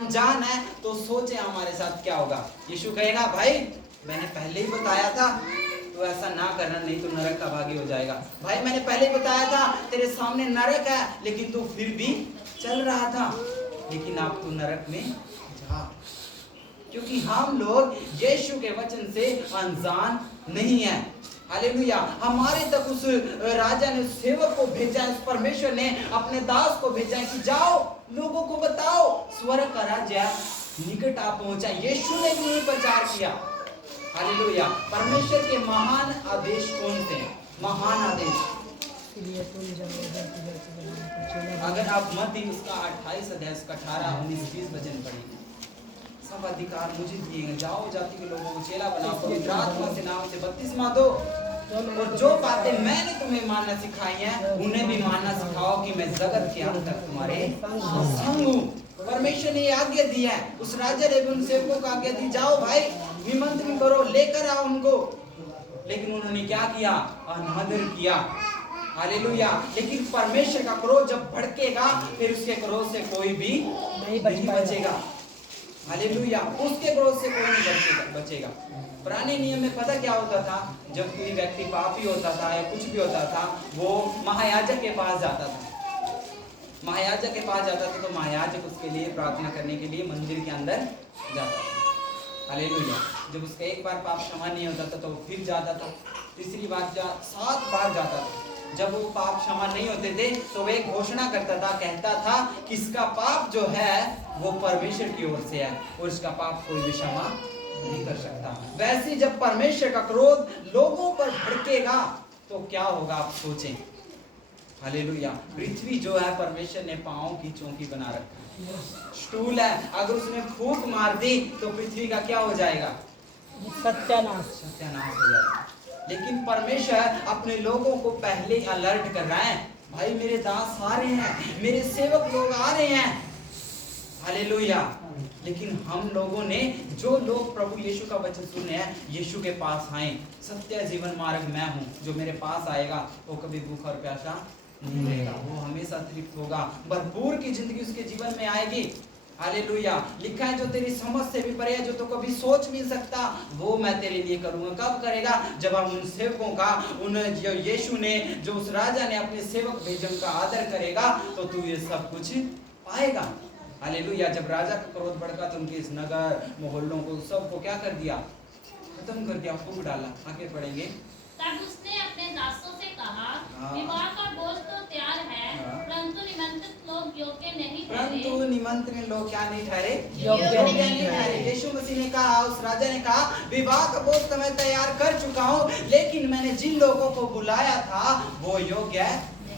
अनजान है तो सोचे हमारे साथ क्या होगा। यीशु कहेगा भाई मैंने पहले ही बताया था तो ऐसा ना करना, नहीं तो नरक का भागी हो जाएगा। भाई मैंने पहले ही बताया था तेरे सामने नरक है, लेकिन तू फिर भी चल रहा था, लेकिन अब तू नरक में जा। क्योंकि हम लोग यीशु के वचन से अनजान नहीं है। हालेलुया। हमारे तक उस राजा ने, उस सेवक को भेजा है, उस परमेश्वर ने अपने दास को भेजा है कि जाओ लोगों को बताओ स्वर्ग का राज्य निकट आ पहुंचा। यीशु ने भी यही प्रचार किया। हालेलुया। परमेश्वर के महान आदेश कौन से हैं? महान आदेश अगर आप मत्ती उसका 28 अध्याय उसका 18, 19, 20 वचन पढ़ेंगे, सब अधिकार मुझे दिए हैं, जाओ जाति के लोगों को चेला बनाओ, पवित्र आत्मा से नाम से बपतिस्मा दो, और जो बातें मैंने तुम्हें मानना सिखाई हैं उन्हें भी मानना सिखाओ कि मैं जगत के अंत तक तुम्हारे संग हूं। परमेश्वर ने आज्ञा दी है, उस राजा ने भी उन सेवकों को आज्ञा दी, जाओ भाई निमंत्रण करो, लेकर आओ उनको। लेकिन उन्होंने क्या किया? अनादर किया। हालेलुया। लेकिन परमेश्वर का क्रोध जब भड़केगा फिर उसके क्रोध से कोई भी नहीं बचेगा। हालेलुया। उसके क्रोध से कोई नहीं बचेगा। पुराने नियम में पता क्या होता था? जब कोई व्यक्ति पापी होता था या कुछ भी होता था, वो महायाजक के पास जाता था। महायाजक के पास जाता था तो महायाजक उसके लिए प्रार्थना करने के लिए मंदिर के अंदर जाता था। हालेलुया। जब उसका एक बार पाप क्षमा नहीं होता था तो वो फिर जाता था, तीसरी बार 7 बार जाता था। जब वो पाप क्षमा नहीं होते थे तो वे घोषणा करता था, कहता था कि इसका पाप जो है वो परमेश्वर की ओर से है और इसका पाप कोई भी क्षमा नहीं कर सकता। वैसे जब परमेश्वर का क्रोध लोगों पर भड़केगा तो क्या होगा आप सोचें। हालेलुया। पृथ्वी जो है परमेश्वर ने पांवों की चौकी बना रखा है, स्टूल है, अगर उसने फूंक मार दी तो पृथ्वी का क्या हो जाएगा? सत्यानाश हो जाएगा। लेकिन परमेश्वर अपने लोगों को पहले अलर्ट कर रहा है, भाई मेरे दास आ रहे हैं, मेरे सेवक लोग आ रहे हैं। हालेलुया। लेकिन हम लोगों ने, जो लोग प्रभु यीशु का वचन सुने हैं, यीशु के पास आए, सत्य जीवन मार्ग मैं हूं, जो मेरे पास आएगा वो कभी भूख और प्यासा नहीं रहेगा, वो हमेशा तृप्त होगा, भरपूर की जिंदगी उसके जीवन में आएगी। हालेलुया। लिखा है जो तेरी समझ से भी परे है, जो तो कभी सोच नहीं सकता, वो मैं तेरे लिए करूंगा। कब करेगा? जब हम उन सेवकों का, उन जो यीशु ने, जो उस राजा ने अपने सेवक भेजे उनका आदर करेगा तो तू ये सब कुछ पाएगा। हालेलुया। जब राजा का क्रोध भड़का तो उनके इस नगर मोहल्लों को सबको क्या कर दिया? खत्म कर दिया, फूंक डाला। आगे पढ़ेंगे। तब उसने अपने दासों से कहा, विवाह का भोज तो तैयार है, परंतु निमंत्रित लोग योग्य नहीं ठहरे। परंतु निमंत्रित लोग क्या नहीं ठहरे? योग्य नहीं ठहरे। यीशु मसीह ने कहा, उस राजा ने कहा, विवाह का भोज तो मैं तैयार कर चुका हूँ, लेकिन मैंने जिन लोगों को बुलाया था वो योग्य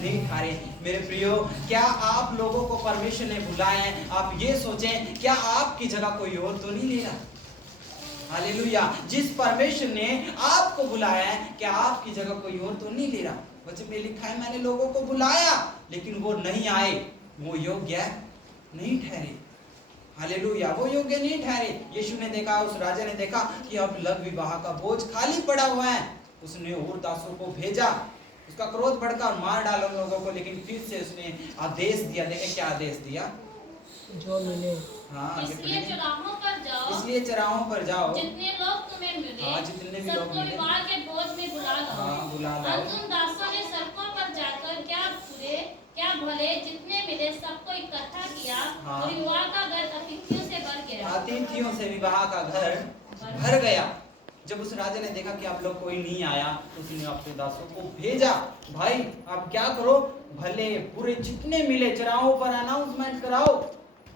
नहीं ठहरे। मेरे प्रियो, क्या आप लोगों को परमेश्वर ने बुलाया है? आप ये सोचें, क्या आपकी जगह कोई और तो नहीं ले रहा? हालेलुया। जिस परमेश्वर ने आपको बुलाया है, क्या आपकी जगह कोई और तो नहीं ले रहा? वचन में लिखा है, मैंने लोगों को बुलाया लेकिन वो नहीं आए, वो योग्य नहीं ठहरे। हालेलुया। वो योग्य नहीं ठहरे। यीशु ने देखा, उस राजा ने देखा कि अब लग विवाह का बोझ खाली पड़ा हुआ है, उसने और दासों को भेजा, उसका क्रोध भड़का और मार डाला उन लोगों को। लेकिन फिर से उसने आदेश दिया। देखें क्या आदेश दिया? जो मिले, हाँ, इसलिए चौराहों पर जाओ, इसलिए चौराहों पर जाओ, जितने लोग तुम्हें मिले, हाँ, जितने भी लोग सबको मिले, विवाह के भोज में बुला लो। हाँ, बुला लो। और उन दासों ने सड़कों पर जाकर क्या बुरे क्या भले जितने मिले सबको इकट्ठा किया, हाँ, और विवाह का घर अतिथियों से भर गया। अतिथियों से विवाह का घर भर गया। जब उस राजा ने देखा कि आप लोग कोई नहीं आया तो उसने अपने दासों को भेजा, भाई आप क्या करो, भले बुरे जितने मिले चौराहों पर अनाउंसमेंट कराओ,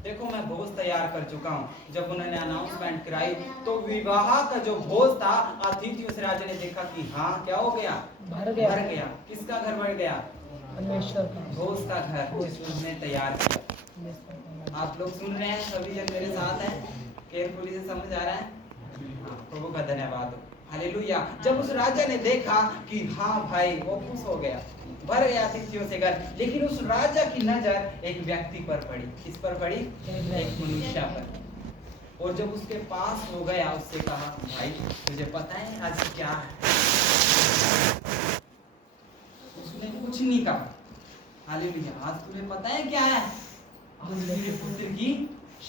देखो मैं भोज तैयार कर चुका हूँ। जब उन्होंने अनाउंसमेंट कराई तो विवाह का जो भोज था, अतिथियों से राजा ने देखा कि हाँ क्या हो गया? भर गया। किसका घर भर गया? परमेश्वर का, भोज का घर जिसको उसने तैयार किया। आप लोग सुन रहे हैं? सभी जन मेरे साथ हैं? केयरफुली से समझ आ रहा है? प्रभु का धन्यवाद हो। हालेलुया। जब उस राजा ने देखा कि हाँ भाई, वो खुश हो गया, भर गया अतिथियों से घर, लेकिन उस राजा की नजर एक व्यक्ति पर पड़ी। किस पर पड़ी? एक मनुष्य पर। और जब उसके पास हो गया, उससे कहा, भाई तुझे पता है आज क्या है? उसने कुछ नहीं कहा। हालेलुया। आज तुम्हें पता है क्या है? आज मेरे पुत्र की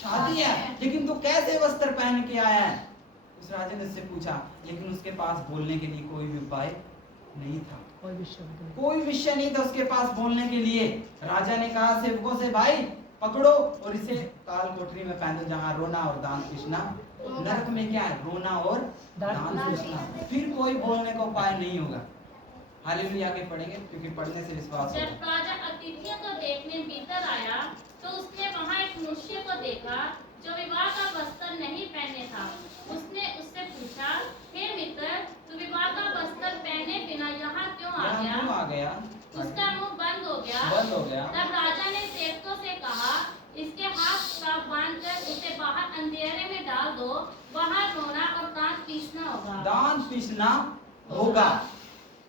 शादी है, लेकिन तू कैसे वस्त्र पहन के आया है? उस राजा ने उससे पूछा, लेकिन उसके पास बोलने के लिए कोई भी उपाय नहीं था, कोई विषय नहीं था उसके पास बोलने के लिए। राजा ने कहा सेवकों से, भाई पकड़ो और इसे काल कोठरी में पहन दो, जहाँ रोना और दांत पीसना। नरक में क्या है? रोना और दांत पीसना। फिर कोई बोलने का उपाय नहीं होगा। हालेलुया। आगे पढ़ेंगे क्योंकि पढ़ने से विश्वास होगा। जब राजा अतिथियों को देखने भीतर आया तो उसने वहां एक मनुष्य को देखा जो विवाह का वस्त्र नहीं पहने था। उसने उससे पूछा, हे मित्र, तू विवाह का वस्त्र पहने बिना यहाँ क्यों आ गया? उसका मुंह बंद हो गया। तब राजा ने सेवकों से कहा, इसके हाथ का बांधकर उसे बाहर अंधेरे में डाल दो, वहाँ रोना और दांत पीसना होगा।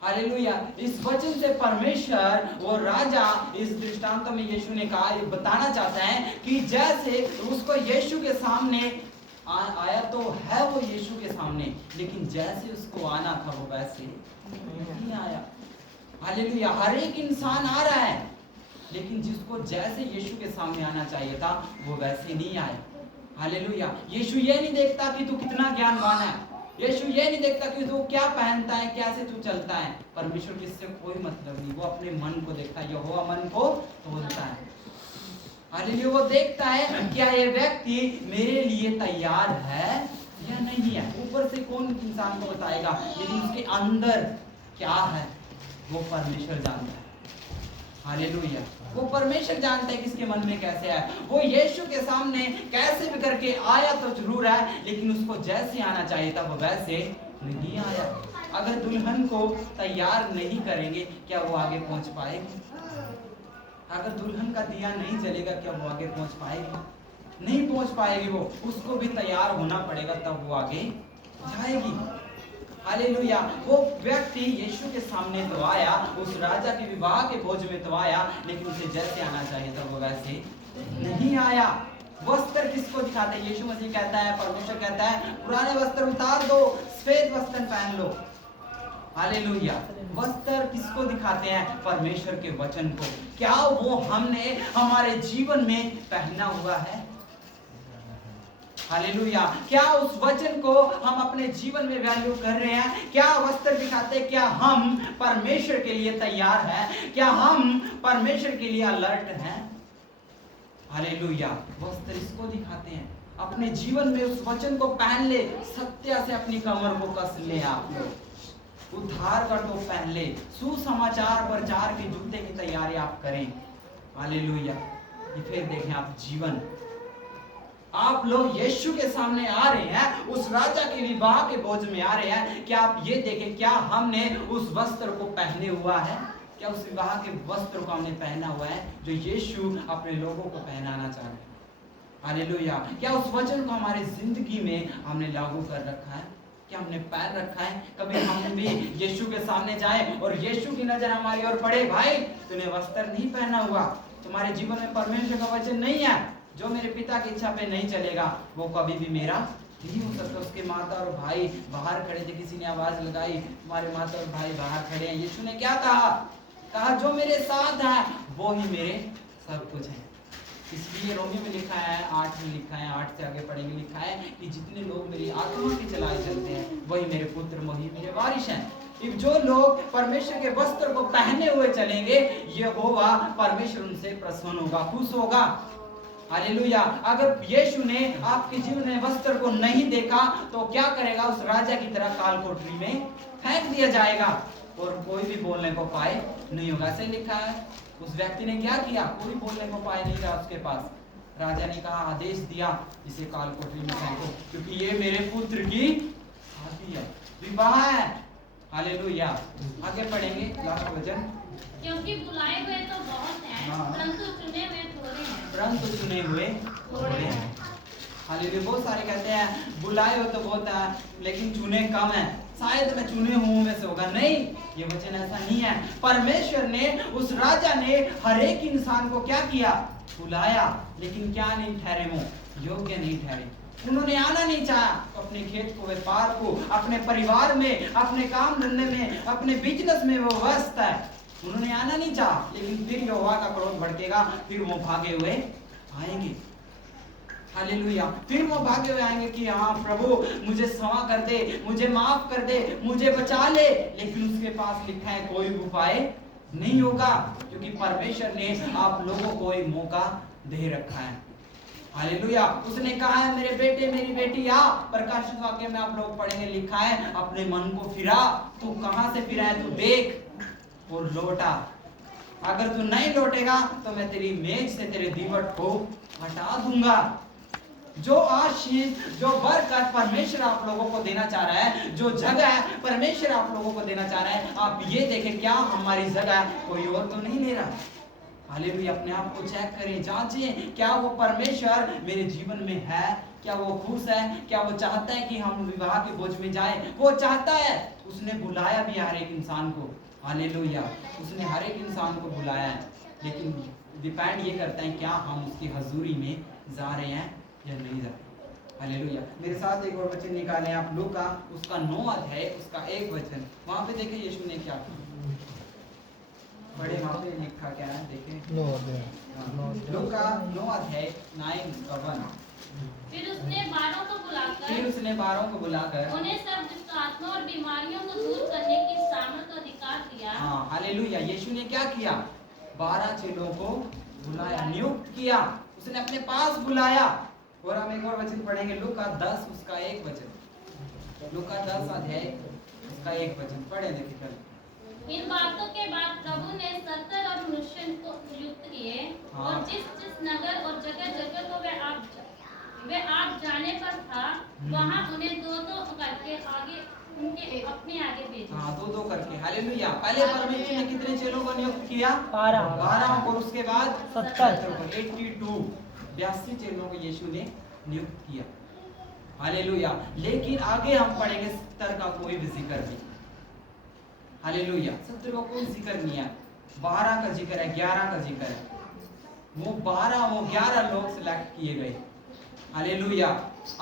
हालेलुया। इस वचन से परमेश्वर वो राजा, इस दृष्टांत में यीशु ने कहा, ये बताना चाहता है कि जैसे उसको यीशु के सामने आया तो है वो यीशु के सामने, लेकिन जैसे उसको आना था वो वैसे नहीं आया। हालेलुया। हर एक इंसान आ रहा है, लेकिन जिसको जैसे यीशु के सामने आना चाहिए था वो वैसे नहीं आया। हालेलुया। यीशु ये नहीं देखता कि तू कितना ज्ञानवान है, यीशु ये नहीं देखता कि तू क्या पहनता है, कैसे तू चलता है। परमेश्वर की इससे कोई मतलब नहीं, वो अपने मन को देखता है। यहोवा मन को तोलता है। हालेलुया। वो देखता है क्या ये व्यक्ति मेरे लिए तैयार है या नहीं है। ऊपर से कौन इंसान को बताएगा, लेकिन उसके अंदर क्या है वो परमेश्वर जानता है। हालेलुया। वो परमेश्वर जानता है किसके मन में कैसे है। वो यीशु के सामने कैसे भी करके आया तो जरूर है, लेकिन उसको जैसे आना चाहिए था वो वैसे नहीं आया। अगर दुल्हन को तैयार नहीं करेंगे क्या वो आगे पहुंच पाएगी? अगर दुल्हन का दिया नहीं जलेगा क्या वो आगे पहुंच पाएगी? नहीं पहुंच पाएगी। वो उसको भी तैयार होना पड़ेगा, तब वो आगे जाएगी। हालेलुया। वो व्यक्ति यीशु के सामने तो आया, उस राजा के विवाह के भोज में तो आया, लेकिन उसे जैसे आना चाहिए था वो वैसे नहीं आया। वस्त्र किसको दिखाते हैं? यीशु मसीह कहता है, परमेश्वर कहता है, पुराने वस्त्र उतार दो, सफेद वस्त्र पहन लो। हालेलुया। वस्त्र किसको दिखाते हैं? परमेश्वर के वचन को। क्या वो हमने हमारे जीवन में पहना हुआ है? हालेलुया। क्या उस वचन को हम अपने जीवन में वैल्यू कर रहे हैं? क्या वस्त्र दिखाते हैं? क्या हम परमेश्वर के लिए तैयार हैं? क्या हम परमेश्वर के लिए अलर्ट हैं? हालेलुया। वस्त्र इसको दिखाते हैं। अपने जीवन में उस वचन को पहन ले, सत्य से अपनी कमर को कस ले, आप लोग उद्धार का टोप पहन ले, सुसमाचार प्रचार के जूते की तैयारी आप करें। हालेलुया। फिर देखें आप जीवन, आप लोग यीशु के सामने आ रहे हैं, उस राजा के विवाह के भोज में आ रहे हैं। क्या आप ये देखें, क्या हमने उस वस्त्र को पहने हुआ है? क्या उस विवाह के वस्त्र को हमने पहना हुआ है जो यीशु अपने लोगों को पहनाना चाह रहे हैं? हालेलुया। क्या उस वचन को हमारी जिंदगी में हमने लागू कर रखा है? क्या हमने पैर रखा है? कभी हम भी यीशु के सामने जाएं और यीशु की नजर हमारी ओर पड़े, भाई तूने वस्त्र नहीं पहना हुआ, तुम्हारे जीवन में परमेश्वर का वचन नहीं है, जो मेरे पिता की इच्छा पे नहीं चलेगा वो कभी भी मेरा नहीं हो सकता। उसके माता और भाई बाहर खड़े थे, किसी ने आवाज लगाई, तुम्हारे माता और भाई बाहर खड़े हैं। यीशु ने क्या कहा जो मेरे साथ है वो ही मेरे सब कुछ है। इसलिए रोमी में लिखा है, 8 में लिखा है, 8 से आगे पढ़ेंगे, लिखा है कि जितने लोग मेरी आत्मा के चलाए चलते हैं वही मेरे पुत्र, वही मेरे वारिस हैं। जो लोग परमेश्वर के वस्त्र को पहने हुए चलेंगे, यहोवा परमेश्वर उनसे प्रसन्न होगा, खुश होगा। हालेलुया। अगर यीशु ने आपके जीवन में वस्त्र को नहीं देखा तो क्या करेगा? उस राजा की तरह काल कोठरी में फेंक दिया जाएगा और कोई भी बोलने को पाए नहीं होगा। ऐसे लिखा है। उस व्यक्ति ने क्या किया? कोई बोलने को पाए नहीं था उसके पास। राजा ने कहा, आदेश दिया, इसे काल कोठरी में फेंको, क्योंकि ये मेरे पुत्र की शादी है, विवाह है। हालेलुया। आगे पढ़ेंगे लास्ट वचन। क्योंकि बुलाए हुए तो बहुत हैं, परंतु चुने हुए थोड़े हैं। परंतु चुने हुए थोड़े हैं। हालेलुया। बहुत सारे कहते हैं बुलाए हो तो बहुत है, लेकिन चुने कम है। शायद मैं चुने हुओं में से होगा। नहीं, ये वचन ऐसा नहीं है। परमेश्वर ने, उस राजा ने हर एक इंसान को क्या किया? बुलाया, लेकिन क्या नहीं ठहरे? वो योग्य नहीं ठहरे। उन्होंने आना नहीं चाहा। तो अपने खेत को, व्यापार को, अपने परिवार में, अपने काम धंधे में, अपने बिजनेस में वो व्यस्त है, उन्होंने आना नहीं चाहा। लेकिन फिर यहोवा का क्रोध भड़केगा, फिर वो भागे हुए आएंगे। हालेलुया। फिर वो भागे हुए आएंगे कि हाँ प्रभु मुझे क्षमा कर दे, मुझे माफ कर दे, मुझे बचा ले, लेकिन उसके पास लिखा है कोई उपाय नहीं होगा, क्योंकि परमेश्वर ने आप लोगों को एक मौका दे रखा है। हालेलुया। उसने कहा है मेरे बेटे मेरी बेटी आ, प्रकाशित वाक्य में आप लोग पढ़ेंगे, लिखा है अपने मन को फिरा। तू कहां से फिरा है, तू देख और लौटा। अगर तू नहीं लौटेगा तो मैं तेरी मेज से तेरे दीवट को हटा दूंगा। जो आशीष, जो बरकत परमेश्वर आप लोगों को देना चाह रहा है, जो जगह परमेश्वर आप लोगों को देना चाह रहा है, आप ये देखें क्या हमारी जगह कोई और तो नहीं ले रहा। हालेलुया। अपने आप को चेक करें, जांचें, क्या वो परमेश्वर मेरे जीवन में है, क्या वो खुश है, क्या वो चाहता है कि हम विवाह के बोझ में जाएं। वो चाहता है, उसने बुलाया भी हर एक इंसान को। हालेलुया। उसने हर एक इंसान को बुलाया है, लेकिन डिपेंड ये करता है क्या हम उसकी हजूरी में जा रहे हैं या नहीं जा रहे। हालेलुया। मेरे साथ एक और वचन निकालें आप, लूका उसका 9 अध्याय उसका 1 वचन। वहां पे देखें यीशु ने क्या किया। बड़े वहां पे लिखा क्या है, देखें लूका 9 अध्याय 9:1। फिर उसने 12 को बुलाकर उन्हें सब दुष्ट आत्मा और बीमारियों को दूर करने की सामर्थ और अधिकार दिया। हाँ हालेलुया। यीशु ने क्या किया, 12 चेलों को बुलाया, नियुक्त किया, उसने अपने पास बुलाया। और हम एक और वचन पढ़ेंगे, लूका 10 उसका 1 वचन। लूका 10 अध्याय उसका 1 वचन पढ़े, देखिए। इन बातों के बाद प्रभु ने 70 और मनुष्य को नियुक्त किए, और जिस जिस नगर और जगह को वे आप जाने पर था, वहां उन्हें 2-2 करके आगे उनके अपने आगे भेजा। हाँ, 2-2 करके। हालेलुया। पहले परमेश्वर ने कितने चेलों को नियुक्त किया, 12, और उसके बाद 70, 82 चेलों को यीशु ने नियुक्त किया। हालेलुया। लेकिन आगे हम पढ़ेंगे 70 का कोई भी जिक्र नहीं। हालेलुया। 70 का कोई जिक्र नहीं है, 12 का जिक्र है, 11 का जिक्र है। वो 11 लोग सिलेक्ट किए गए। हालेलुया।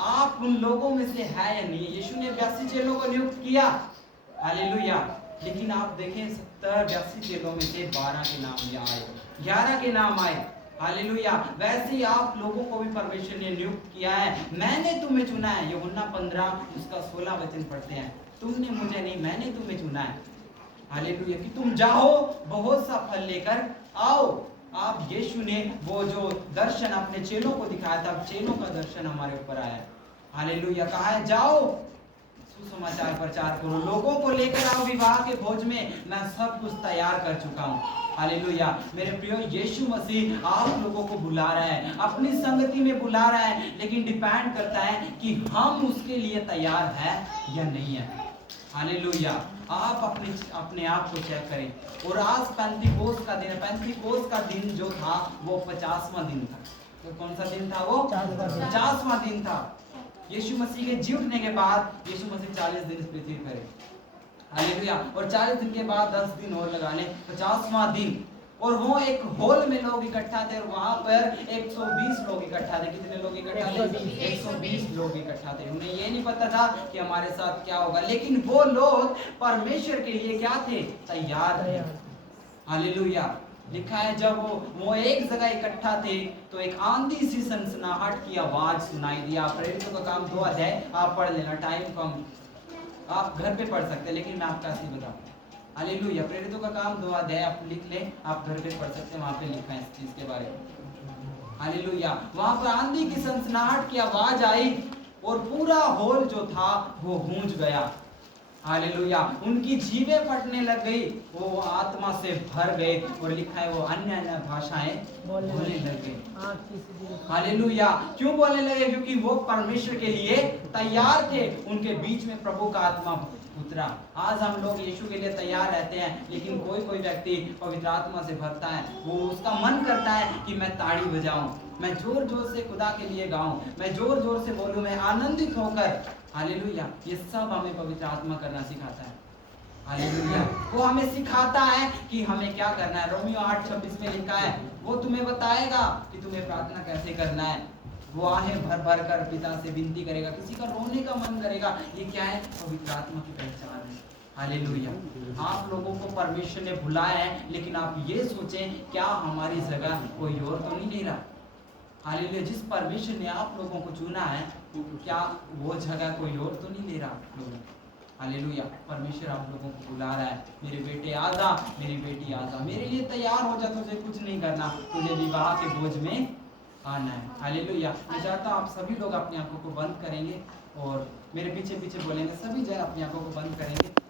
आप उन लोगों में से है या नहीं। यीशु ने 82 चेलों को नियुक्त किया। हालेलुया। लेकिन आप देखें 70-82 चेलों में से 12 के नाम यहाँ आए, 11 के नाम आए। हालेलुया। वैसे ही आप लोगों को भी परमेश्वर ने नियुक्त किया है। मैंने तुम्हें चुना है, यूहन्ना 15 उसका 16 वचन पढ़ते हैं। तुमने मुझे नहीं, मैंने तुम्हें चुना है। हालेलुया। कि तुम जाओ, बहुत सा फल लेकर आओ। आप यीशु ने वो जो दर्शन अपने चेलों को दिखाया था, चेलों का दर्शन हमारे ऊपर आया है। हालेलुया। कहा है जाओ, सुसमाचार प्रचार करो, लोगों को लेकर आओ विवाह के भोज में, मैं सब कुछ तैयार कर चुका हूँ। हालेलुया। मेरे प्रियो, यीशु मसीह आप लोगों को बुला रहा है, अपनी संगति में बुला रहा है, लेकिन डिपेंड करता है कि हम उसके लिए तैयार है या नहीं है। हालेलुया। आप अपने आप को चेक करें। और आज पेंतीकोस्त का दिन है। पेंतीकोस्त का दिन जो था वो 50वां दिन था। तो कौन सा दिन था वो? 50वां दिन था। यीशु मसीह के जी उठने के बाद यीशु मसीह 40 दिन इस पृथ्वी पर है। हालेलुया। और 40 दिन के बाद 10 दिन और लगा लें, 50वां दिन। और वो एक हॉल में लोग इकट्ठा थे, और वहां पर 120 लोग इकट्ठा थे। कितने लोग इकट्ठा थे? 120 लोग इकट्ठा थे। उन्हें ये नहीं पता था कि हमारे साथ क्या होगा, लेकिन वो लोग परमेश्वर के लिए क्या थे? तैयार थे। हालेलुया। लिखा है जब वो एक जगह इकट्ठा थे तो एक आंधी सी सनसनाहट की आवाज सुनाई दिया। प्रेरितों का काम 2 अध्याय आप पढ़ लेना, टाइम कम, आप घर पे पढ़ सकते हैं, लेकिन मैं आपको ऐसे ही बताऊं। हालेलुया। प्रेरितों का काम 2 अध्याय आप लिख लें, आप घर पे पढ़ सकते हैं, वहां पे लिखा है इस चीज के बारे में। हालेलुया। वहां पर आंधी की सनसनाहट की आवाज आई और पूरा हॉल जो था वो गूंज गया। हालेलुया। उनकी जीभें फटने लग गई, वो आत्मा से भर गए, और लिखा है वो अन्य अन्य भाषाएं बोलने लग गए। हालेलुया। क्यों बोलने लगे? क्योंकि वो परमेश्वर के लिए तैयार थे। उनके बीच में प्रभु का आत्मा उतरा। आज हम लोग यीशु के लिए तैयार रहते हैं, लेकिन कोई व्यक्ति पवित्र आत्मा से भरता है, वो उसका मन करता है कि मैं ताड़ी बजाऊं, मैं जोर जोर से खुदा के लिए गाऊं, मैं जोर जोर से बोलूं, मैं आनंदित होकर। हालेलुया। ये सब हमें पवित्र आत्मा करना सिखाता है। हालेलुया। वो हमें सिखाता है कि हमें क्या करना है। रोमियो 8:26 में लिखा है, वो तुम्हें बताएगा कि तुम्हें प्रार्थना कैसे करना है। वो आहें भर भर कर पिता से विनती करेगा, किसी का रोने का मन करेगा। ये क्या है? पवित्र आत्मा की पहचान है। हालेलुया। आप लोगों को परमेश्वर ने बुलाया है, लेकिन आप ये सोचें क्या हमारी जगह कोई और तो नहीं ले रहा। हालेलुया। जिस परमेश्वर ने आप लोगों को चुना है, क्या वो जगह कोई और तो नहीं ले रहा आप लोगों को? हालेलुया। परमेश्वर आप लोगों को बुला रहा है, मेरे बेटे आजा, मेरी बेटी आजा, मेरे लिए तैयार हो जा, तुझे कुछ नहीं करना, तुझे विवाह के बोझ में आना है। हालेलुया। मैं चाहता हूँ आप सभी लोग अपनी आंखों को बंद करेंगे और मेरे पीछे पीछे बोलेंगे, सभी जन अपनी आंखों को बंद करेंगे।